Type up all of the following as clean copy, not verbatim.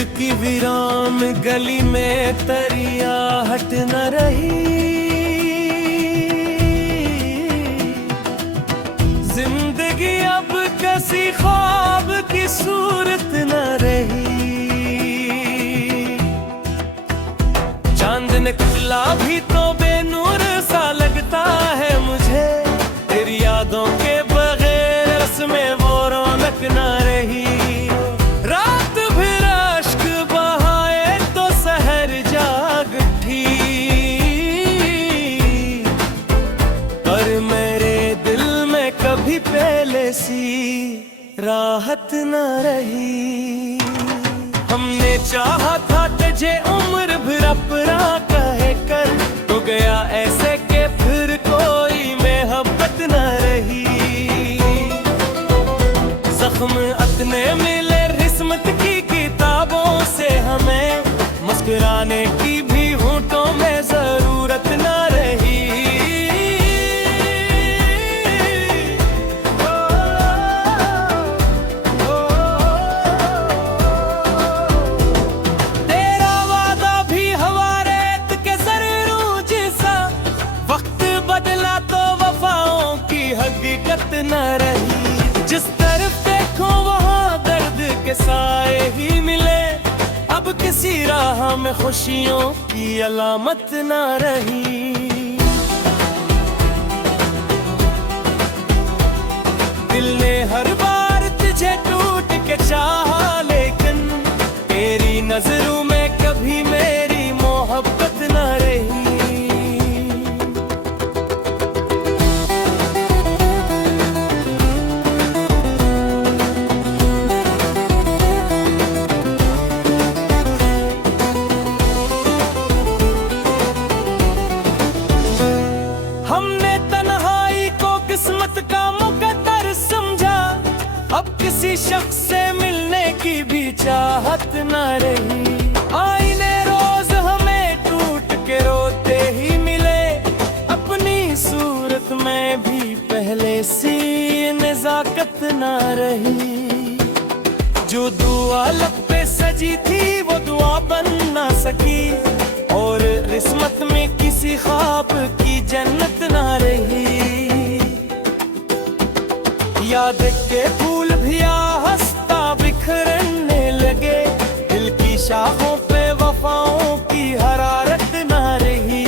दिल की वीरान गली में तरिया हट न रही। जिंदगी अब किसी ख्वाब की सूरत न रही। चांद निकला भी तो बेनूर सा लगता है मुझे। तेरी यादों के बगैर रस्में वो रौनक न रही। रात भर अश्क बहाए तो सहर जाग उठी। पर मेरे दिल में कभी पहले सी राहत न रही। हमने चाहा था तुझे उम्र भर अपना कहे कर, तो गया ऐसे के फिर कोई मोहब्बत न रही। जख्म अतने मिले किस्मत की किताबों से हमें, मुस्कुराने की भी होंठों में जरूरत न रही। तेरा वादा भी हवा रेत के जरूर जैसा, वक्त बदला तो वफाओं की हकीकत न रही। जिस तरफ देखो वहाँ दर्द के साए ही मिले। अब किसी राह में खुशियों की अलामत न रही। दिल ने हर बार तुझे टूट के चाहा, लेकिन तेरी नजरों में कभी मेरी मोहब्बत न रही। हमने तन्हाई को किस्मत का मुकद्दर समझा। अब किसी शख्स से मिलने की भी चाहत न रही। आईने रोज हमें टूट के रोते ही मिले। अपनी सूरत में भी पहले सी नजाकत न रही। जो दुआ लब पे सजी थी वो दुआ बन ना सकी। और किस्मत में किसी ख्वाब की जन्नत ना रही। याद के फूल भी आहिस्ता बिखरने लगे। दिल की शाखों पे वफाओं की हरारत ना रही।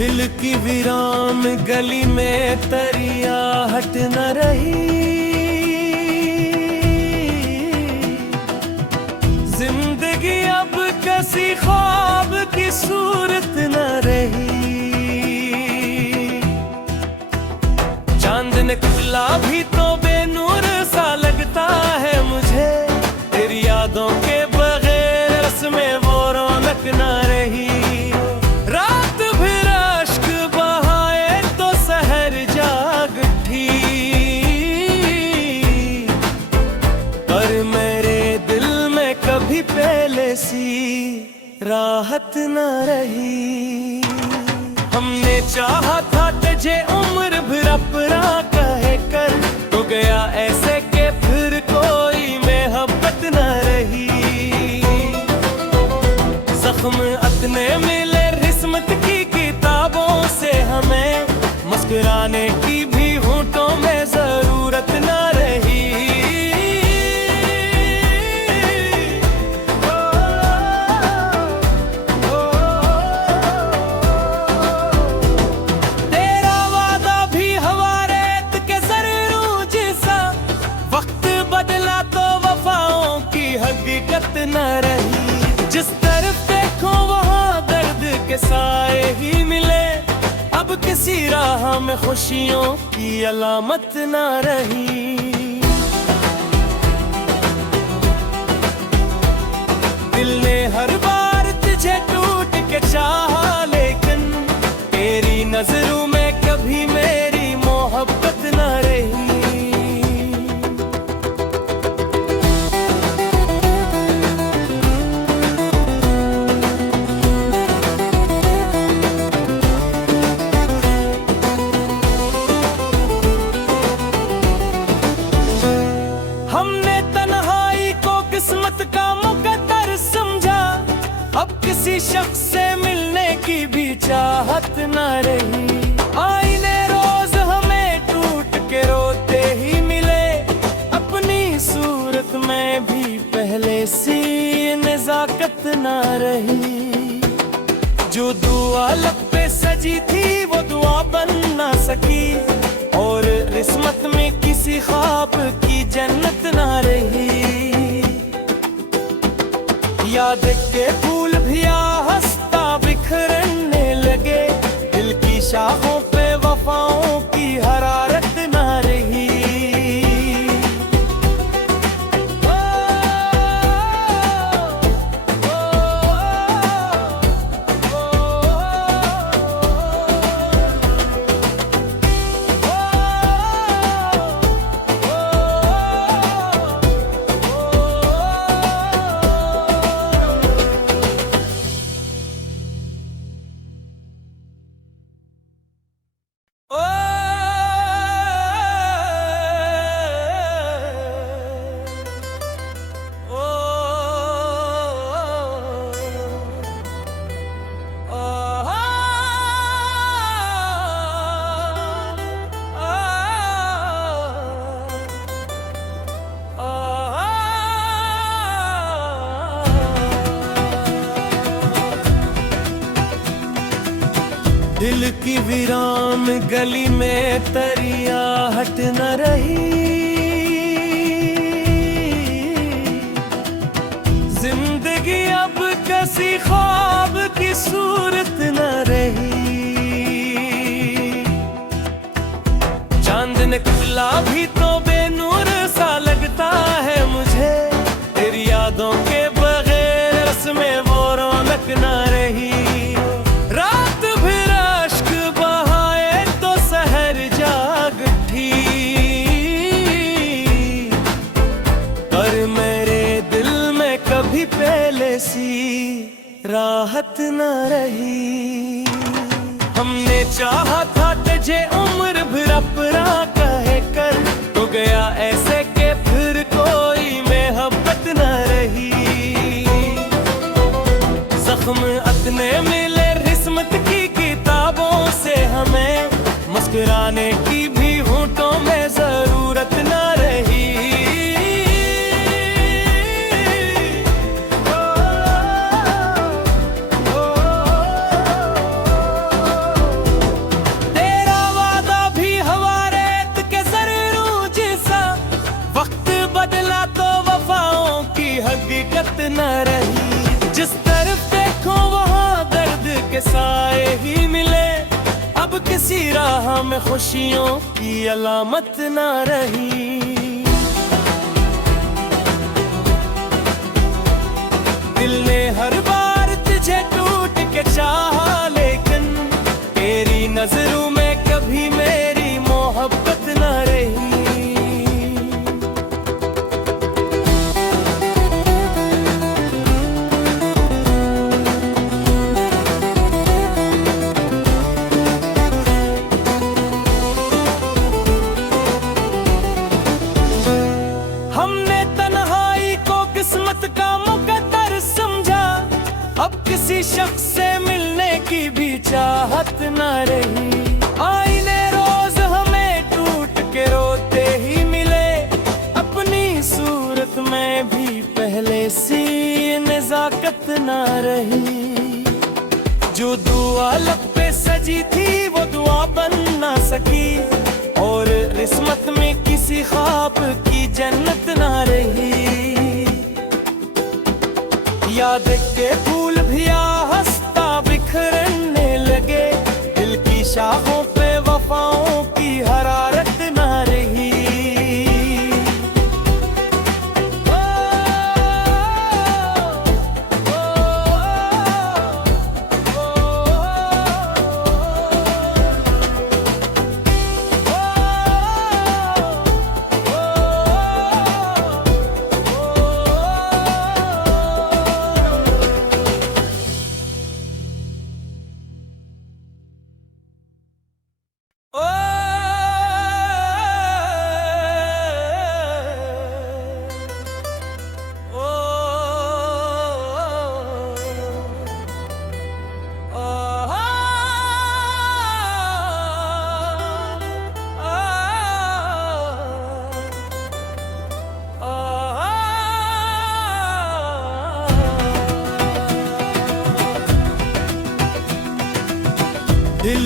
दिल की वीरान गली में तरिया हट न रही। जिंदगी अब किसी ख्वाब की सूरत न रही। चांद निकला भी तो बेनूर सा लगता है मुझे। तेरी यादों के बगैर रस्में वो रौनक न रही। रात भर अश्क बहाए तो सहर जाग उठी। पर मेरे दिल में कभी पहले सी राहत न रही। हमने चाहा था तुझे उम्र भर अपना कहे कर, तो गया ऐसे के फिर कोई मोहब्बत न रही। जख्म अतने मिले किस्मत की किताबों से हमें, मुस्कुराने की भी होंठों में जरूरत न रही। राह में खुशियों की अलामत ना रही। दिल ने हर बार तुझे टूट के चाहा, लेकिन तेरी नजरों में कभी मेरी मोहब्बत ना रही। हमने तन्हाई को किस्मत का मुकद्दर समझा, अब किसी शख्स से मिलने की भी चाहत ना रही। आईने रोज हमें टूट के रोते ही मिले, अपनी सूरत में भी पहले सी नजाकत ना रही। जो दुआ लब पे सजी थी वो दुआ बन ना सकी, और किस्मत में किसी ख्वाब की जन्नत ना रही। याद के फूल भी हंसता बिखरने लगे, दिल की शाखों पे वफाओं की हरारत ना रही। दिल की वीरान गली में तरिया हट न रही। जिंदगी अब किसी ख्वाब की सूरत न रही। चांद निकला भी तो बेनूर सा लगता है मुझे, तेरी यादों के बगैर रस्में वो रौनक न रही। राहत न रही। हमने चाहा था तुझे उम्र भर अपना कहे कर, तो गया ऐसे के फिर कोई मोहब्बत न रही। जख्म अतने मिले किस्मत की किताबों से हमें, मुस्कुराने की भी होंठों में जरूरत न रही। न रही जिस तरफ देखो वहाँ दर्द के साए ही मिले, अब किसी राह में खुशियों की अलामत न रही। दिल ने हर बार तुझे टूट के चाहा, लेकिन तेरी नजरों में कभी मेरी मोहब्बत न रही। हमने तन्हाई को किस्मत का मुकद्दर समझा, अब किसी शख्स से मिलने की भी चाहत न रही।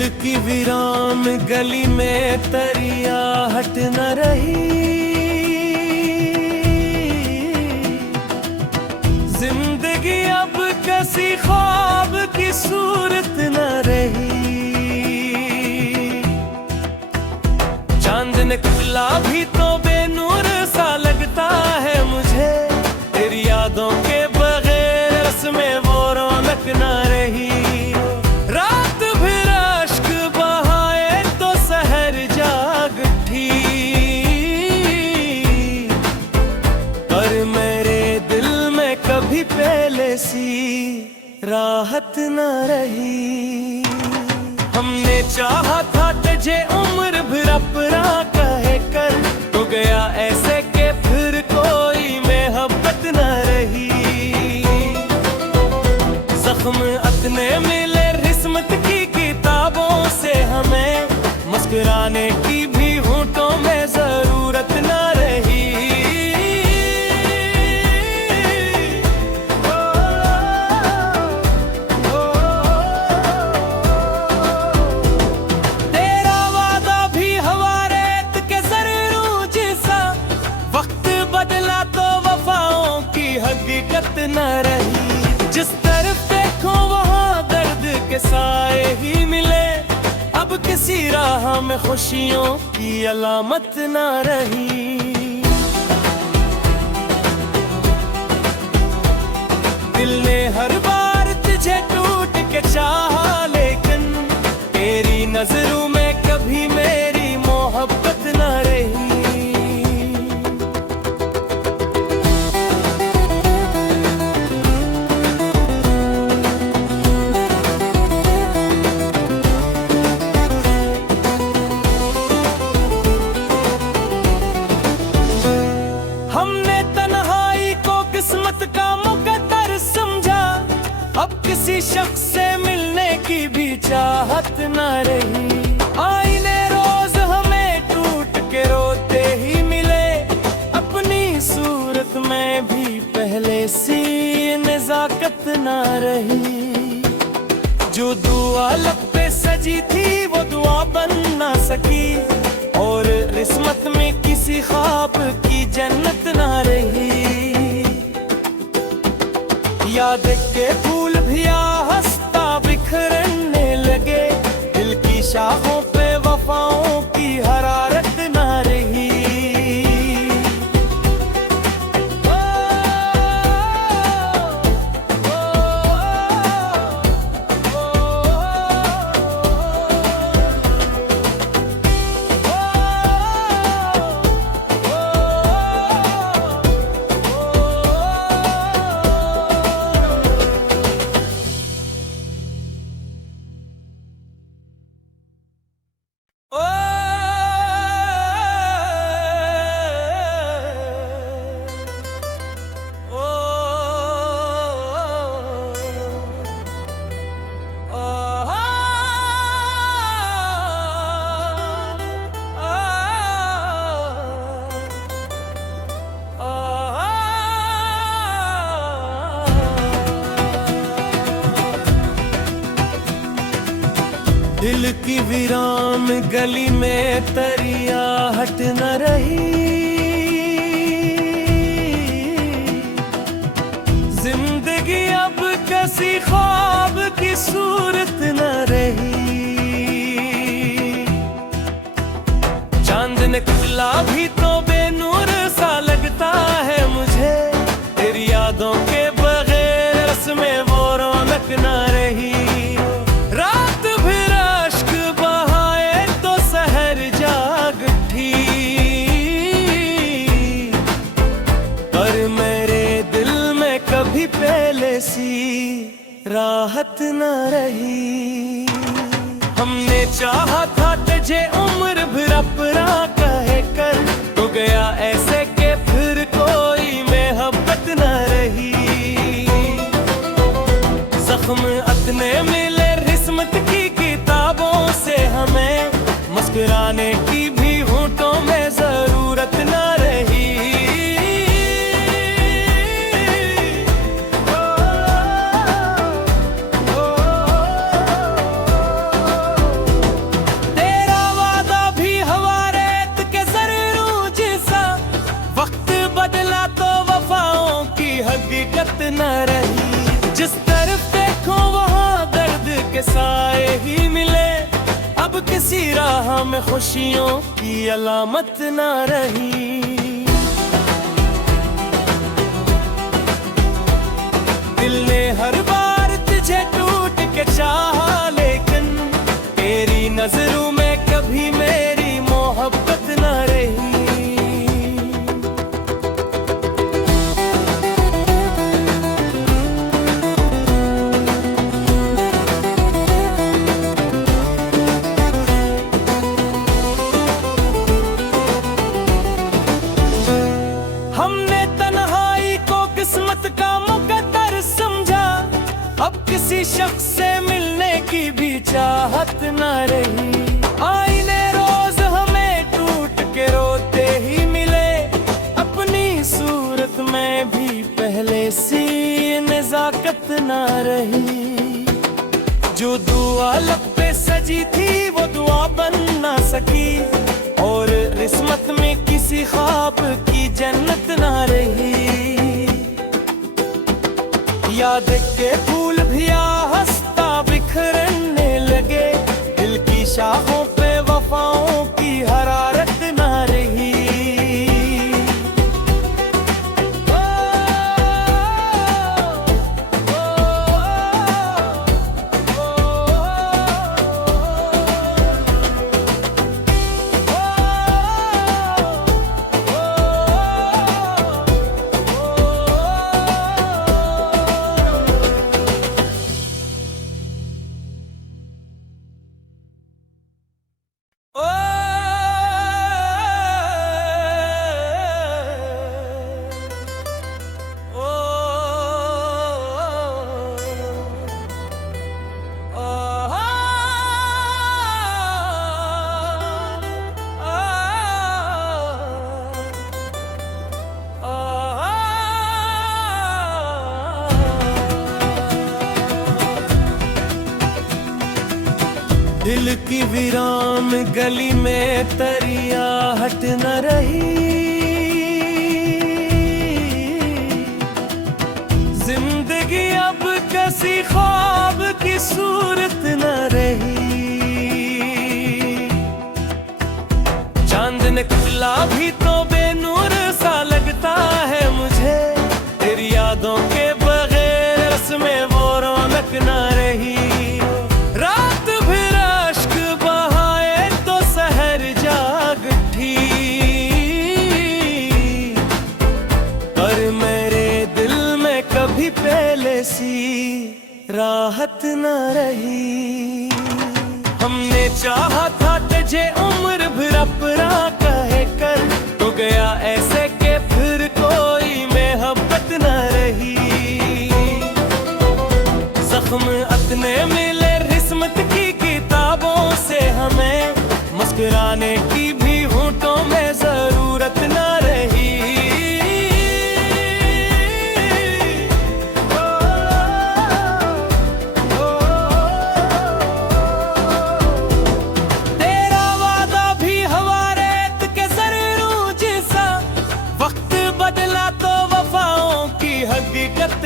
दिल की वीरान गली में तरियाहट न रही। जिंदगी अब किसी ख्वाब की सूरत न रही। चांद निकला भी तो बेनूर सा लगता है मुझे, तेरी यादों के बगैर रस्में वो रौनक न रही। रात भर अश्क बहाए तो सहर जाग उठी, पर मेरे दिल में कभी पहले सी राहत न रही। हमने चाहा था तुझे उम्र भर अपना कहे कर, तो गया ऐसे के फिर कोई मोहब्बत न रही। जख्म अपने मिले किस्मत की किताबों से हमें, मुस्कुराने की भी होंठों में जरूरत न रही। तेरा वादा भी हवा रेत के जरूर जैसा, वक्त बदला तो वफाओं की हकीकत न रही। जिस तरफ देखो वहाँ दर्द के साए ही मिले, अब किसी राह में खुशियों की अलामत न रही। दिल ने हर बार तुझे टूट के चाहा, लेकिन तेरी नजरों में कभी मेरी मोहब्बत न रही। हमने तन्हाई को किस्मत का मुकद्दर समझा, अब किसी शख्स से मिलने की भी चाहत न रही। आईने रोज हमें टूट के रोते ही मिले, अपनी सूरत में भी पहले सी नजाकत न रही। जो दुआ लब पे सजी थी वो दुआ बन ना सकी, और किस्मत में किसी ख्वाब की जन्नत ना रही। याद के फूल भी हंसता बिखरने लगे, दिल की शाखों पे वफाओं की हरारत ना रही। दिल की वीरान गली में तरियाहट न रही। जिंदगी अब किसी ख्वाब की सूरत न रही। चांद निकला भी तो बेनूर सा लगता है मुझे, तेरी यादों के बगैर रस्में वो रौनक न रही। रात भर अश्क बहाए तो सहर जाग उठी, पर मेरे दिल में कभी पहले सी राहत न रही। हमने चाहा था तुझे उम्र भर अपना कहे कर, तो गया ऐसे के फिर कोई मोहब्बत न रही। जख्म अपने मिले किस्मत की किताबों से हमें, मुस्कुराने की भी होंठों में जरूरत न रही। में खुशियों की अलामत ना रही। दिल ने हर बार तुझे टूट के चाहा, लेकिन तेरी नजरों में कभी मेरी मोहब्बत ना रही। हमने तन्हाई को किस्मत का मुकद्दर समझा, अब किसी शख्स से मिलने की भी चाहत न रही। आईने रोज हमें टूट के रोते ही मिले, अपनी सूरत में भी पहले सी नजाकत न रही। जो दुआ लब पे सजी थी वो दुआ बन ना सकी, और किस्मत में किसी ख्वाब की जन्नत ना रही। याद के फूल भी हंसता बिखरने लगे, दिल की शाखों पे वफाओं की हरारत ना रही। दिल की वीरान गली में तरिया हट न रही। जिंदगी अब किसी ख्वाब की सूरत न रही। चांद निकला भी तो बेनूर सा लगता है मुझे, तेरी यादों के बगैर रस्में वो रौनक न रही। पहले सी राहत न रही। हमने चाहा था तुझे उम्र भर अपना कहे कर, तो गया ऐसे के फिर कोई मोहब्बत न रही। जख्म अपने मिले किस्मत की किताबों से, हमें मुस्कुराने की भी होंठों में जरूरत न रही।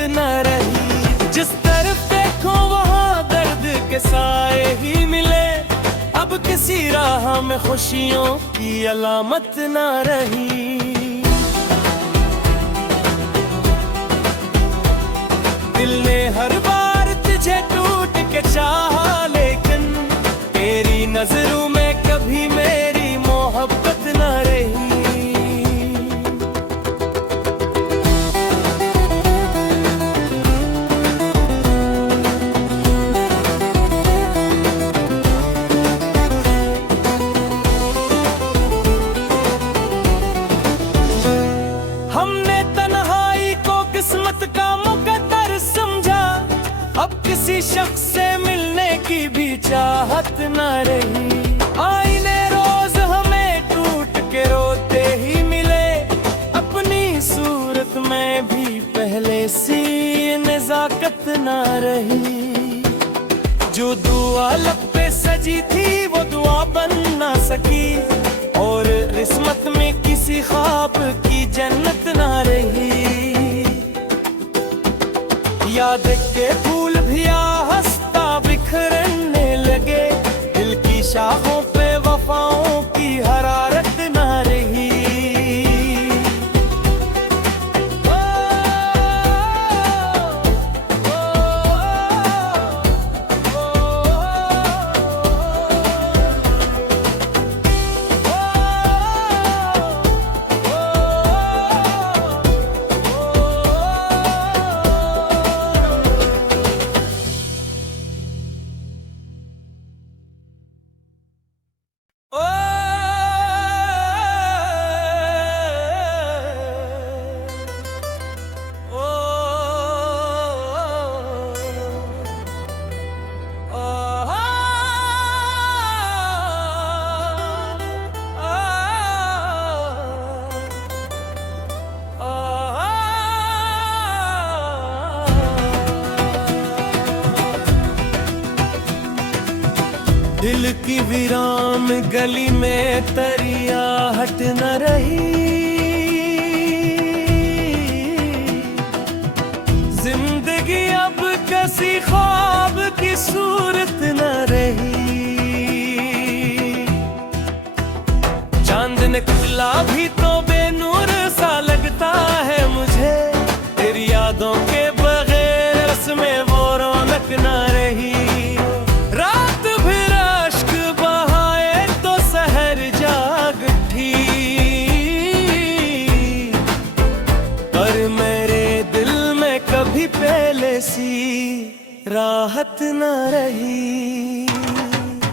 न रही जिस तरफ देखो वहाँ दर्द के साए ही मिले, अब किसी राह में खुशियों की अलामत न रही। दिल ने हर बार तुझे टूट के चाहा, लेकिन तेरी नजरों में कभी मेरी मोहब्बत न रही। हमने तन्हाई को किस्मत का मुकद्दर समझा, अब किसी शख्स से मिलने की भी चाहत न रही। आईने रोज हमें टूट के रोते ही मिले, अपनी सूरत में भी पहले सी नजाकत न रही। जो दुआ लब पे सजी थी वो दुआ बन ना सकी, और किस्मत में किसी ख्वाब की जन्नत ना रही। याद के फूल भी हंसता बिखरने लगे, दिल की शाखों पे वफाओं दिल की वीरान गली में तरिया हट न रही। जिंदगी अब किसी ख्वाब की सूरत न रही। चांद निकला भी तो बेनूर सा लगता है मुझे। तेरी यादों के बगैर रस्में वो रौनक न रही। रात भर अश्क बहाए तो सहर जाग उठी। पर मेरे दिल में कभी पहले सी राहत न रही।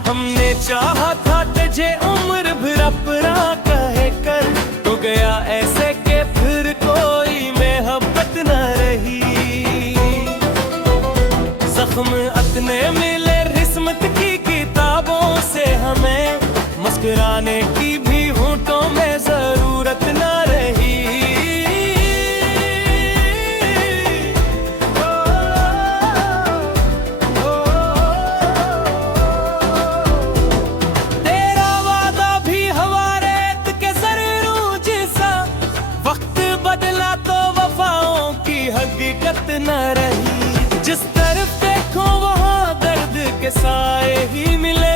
हमने चाहा था तुझे उम्र भर अपना कहे कर, तो गया ऐसे के फिर कोई मोहब्बत न रही। जख्म अतने मिले किस्मत की किताबों से हमें, मुस्कुराने की भी होंठों में जरूरत न रही। तेरा वादा भी हवा रेत के जरूर जैसा, वक्त बदला तो वफाओं की हकीकत न रही। जिस तरफ देखो वहाँ दर्द के साए ही मिले।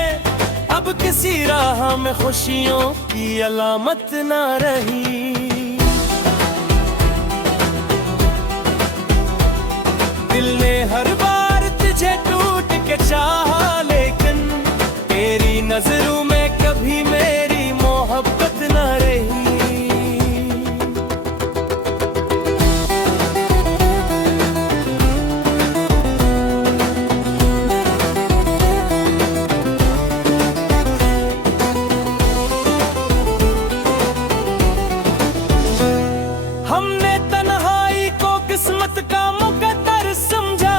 अब किसी राह में खुशियों की अलामत न रही। दिल ने हर बार तुझे टूट के चाहा, लेकिन तेरी नजरों में कभी मेरी मोहब्बत न रही। हमने तन्हाई को किस्मत का मुकद्दर समझा।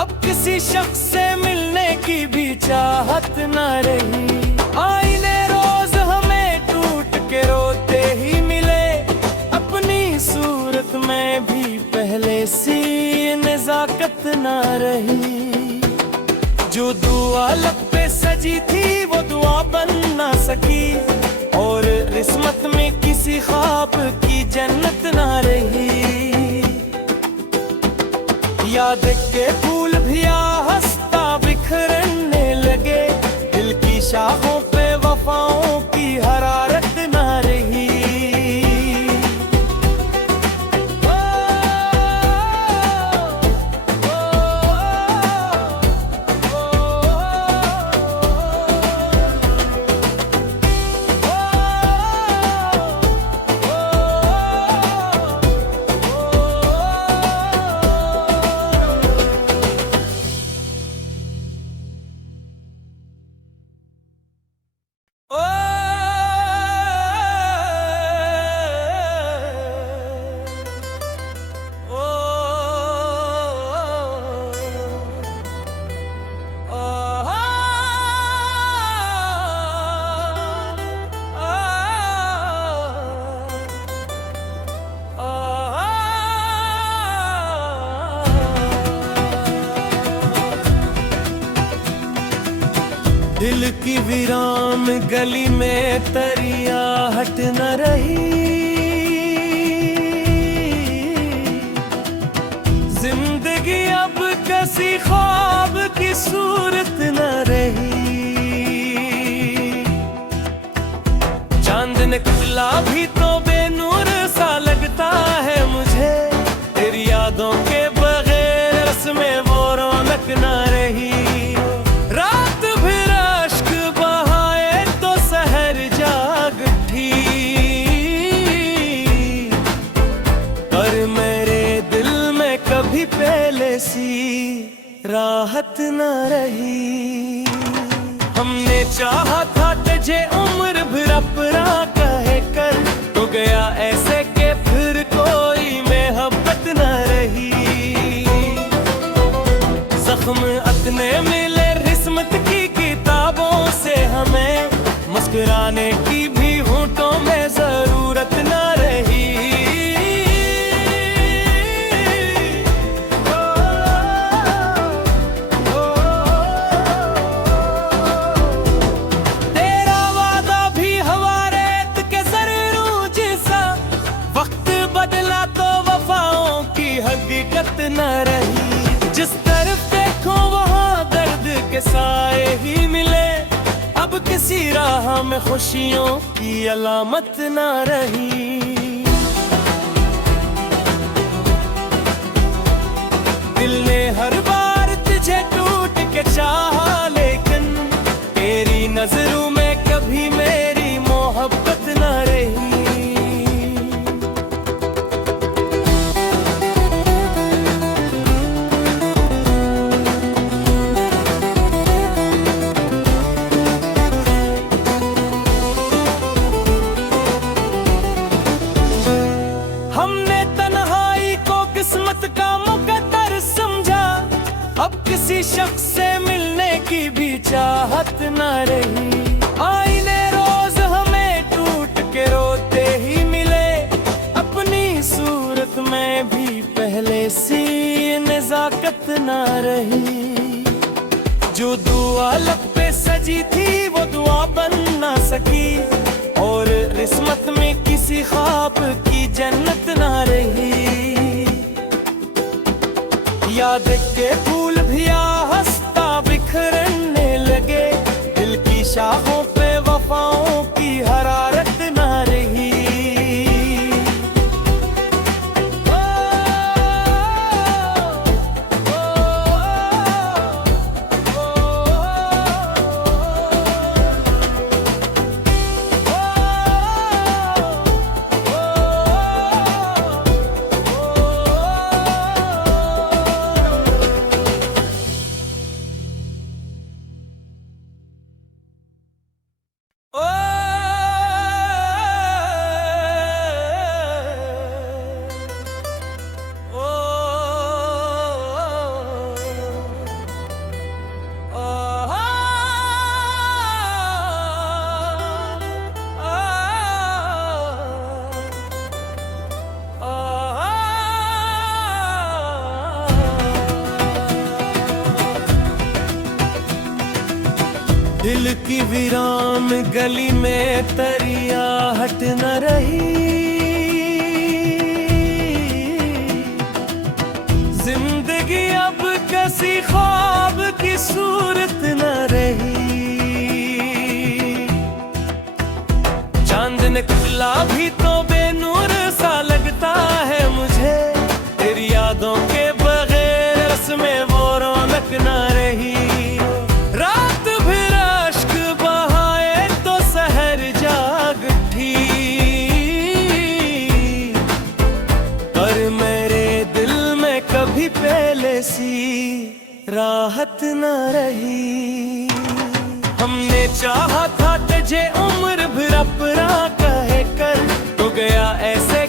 अब किसी शख्स से मिलने की भी चाहत न रही। आईने रोज हमें टूट के रोते ही मिले। अपनी सूरत में भी पहले सी नजाकत न रही। जो दुआ लब पे सजी थी वो दुआ बन ना सकी। और किस्मत में किसी ख्वाब की जन्नत ना रही। याद के फूल भी हंसता बिखरने लगे। दिल की शाखों पे वफाओं की हरारत ना रही। दिल की वीरान गली में तरिया हट न रही। जिंदगी अब किसी ख्वाब की सूरत न रही। चांद निकला भी तो बेनूर सा लगता है मुझे। तेरी यादों के बगैर रस्में वो रौनक न रही। रात भर अश्क बहाए तो सहर जाग उठी। पर मेरे दिल में कभी पहले सी राहत न रही। हमने चाहा था तुझे उम्र भर अपना कहे कर, तो गया ऐसे के फिर कोई मोहब्बत न रही। जख्म अतने मिले किस्मत की किताबों से हमें, मुस्कुराने की भी होंठों में जरूरत न रही। साए ही मिले, अब किसी राह में खुशियों की अलामत ना रही। दिल ने हर बार तुझे टूट के चाहा, लेकिन तेरी नजरों में कभी मेरी मोहब्बत ना रही। हमने तन्हाई को किस्मत का मुकद्दर समझा, अब किसी शख्स से मिलने की भी चाहत न रही। आईने रोज हमें टूट के रोते ही मिले, अपनी सूरत में भी पहले सी नजाकत न रही। जो दुआ लब पे सजी थी वो दुआ बन ना सकी, और किस्मत में किसी ख्वाब की जन्नत ना रही। याद के फूल भी हंसता बिखरने लगे, दिल की शाखों पे वफाओं की हरारत ना रही। दिल की वीरान गली में तरिया हट न रही। जिंदगी अब किसी ख्वाब की सूरत न रही। चांद निकला भी तो बेनूर सा लगता है मुझे, तेरी यादों के बगैर रस्में वो रौनक न रही। पहले सी राहत न रही। हमने चाहा था तुझे उम्र भर अपना कह कर, तो गया ऐसे